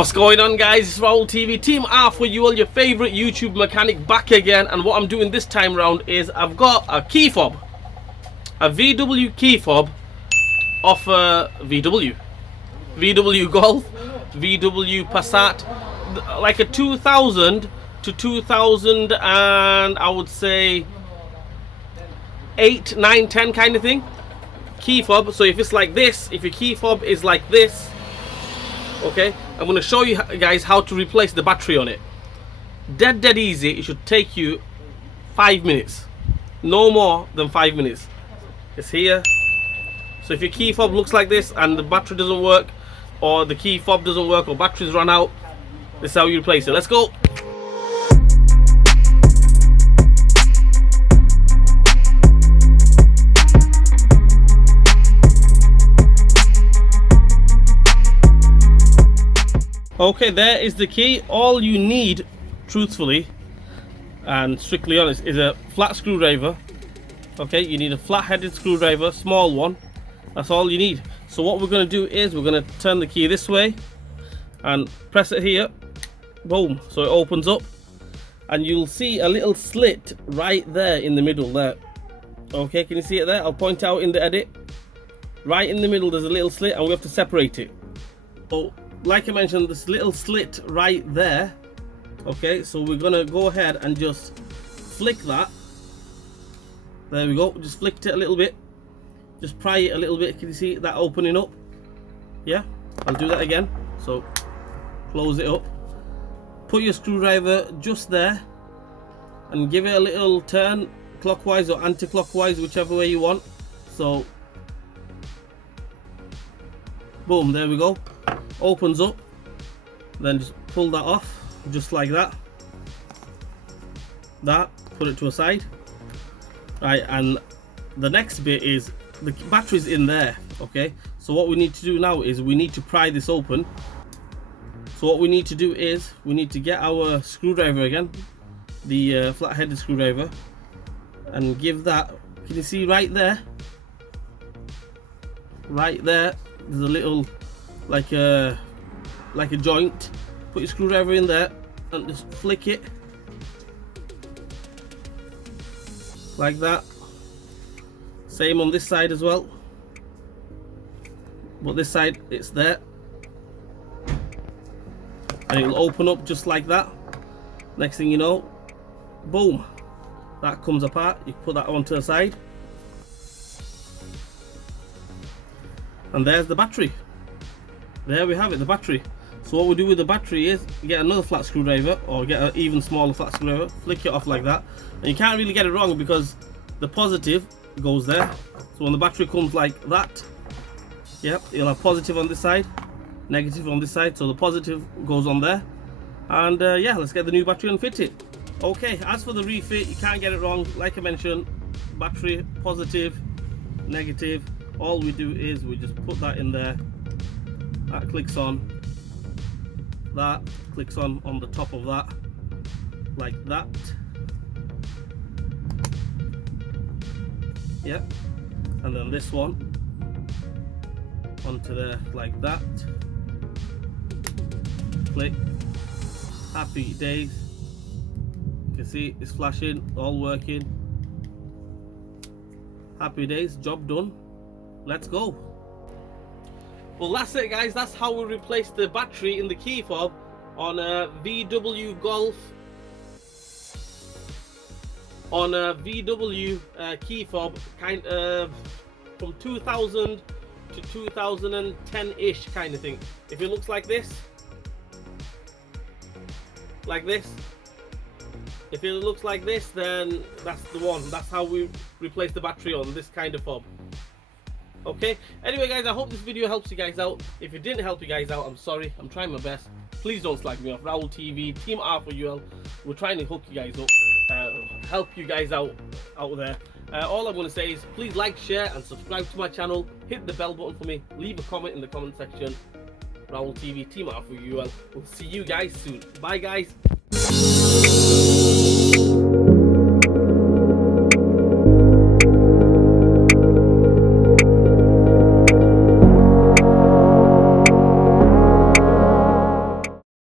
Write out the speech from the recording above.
What's going on, guys? It's Raul TV, Team R for you all, your favorite YouTube mechanic, back again. And what I'm doing this time around is I've got a key fob, a VW key fob off a VW Golf, VW Passat, like a 2000 to 2000 and I would say 8, 9, 10 kind of thing key fob. So if it's like this, if your key fob is like this, okay, I'm going to show you guys how to replace the battery on it. Dead easy. It should take you 5 minutes, no more than 5 minutes. It's here. So if your key fob looks like this and the battery doesn't work, or the key fob doesn't work, or batteries run out, this is how you replace it. Let's go. Okay, there is the key. All you need, truthfully and strictly honest, is a flat screwdriver. Okay, you need a flat-headed screwdriver, small one. That's all you need. So what we're going to do is we're going to turn the key this way and press it here. Boom. So it opens up and you'll see a little slit right there in the middle there. Okay, can you see it there? I'll point out in the edit. Right in the middle there's a little slit and we have to separate it. So like I mentioned, this little slit right there. Okay, so we're gonna go ahead and just flick that. There we go. Just flicked it a little bit. Just pry it a little bit. Can you see that opening up? Yeah, I'll do that again. So close it up. Put your screwdriver just there and give it a little turn, clockwise or anti-clockwise, whichever way you want. So boom, there we go. Opens up, then just pull that off just like that. Put it to a side. Right, and the next bit is the battery's in there. Okay, so what we need to do now is we need to pry this open. So what we need to do is we need to get our screwdriver again, the flat-headed screwdriver, and give that. Can you see right there? Right there, there's a little like a joint. Put your screwdriver in there and just flick it like that. Same on this side as well, but this side it's there and it'll open up just like that. Next thing you know, boom, that comes apart. You put that onto the side and there's the battery. There we have it, the battery. So what we do with the battery is get another flat screwdriver, or get an even smaller flat screwdriver, flick it off like that, and you can't really get it wrong because the positive goes there. So when the battery comes like that, yep, you'll have positive on this side, negative on this side, so the positive goes on there. And yeah, let's get the new battery and fit it. Okay, as for the refit, you can't get it wrong. Like I mentioned, battery positive, negative, all we do is we just put that in there. That clicks on, that clicks on the top of that, like that. Yep, and then this one onto there like that. Click. Happy days. You can see it's flashing, all working. Happy days, job done. Let's go. Well, that's it, guys. That's how we replace the battery in the key fob on a VW Golf, on a VW key fob, kind of from 2000 to 2010-ish kind of thing. If it looks like this, if it looks like this, then that's the one. That's how we replace the battery on this kind of fob. Okay, anyway guys, I hope this video helps you guys out. If it didn't help you guys out, I'm sorry. I'm trying my best. Please don't slag me off. Raul TV, Team R for you all. We're trying to hook you guys up, help you guys out there. All I'm going to say is please like, share and subscribe to my channel. Hit the bell button for me. Leave a comment in the comment section. Raul TV, Team R for you all. We'll see you guys soon. Bye guys.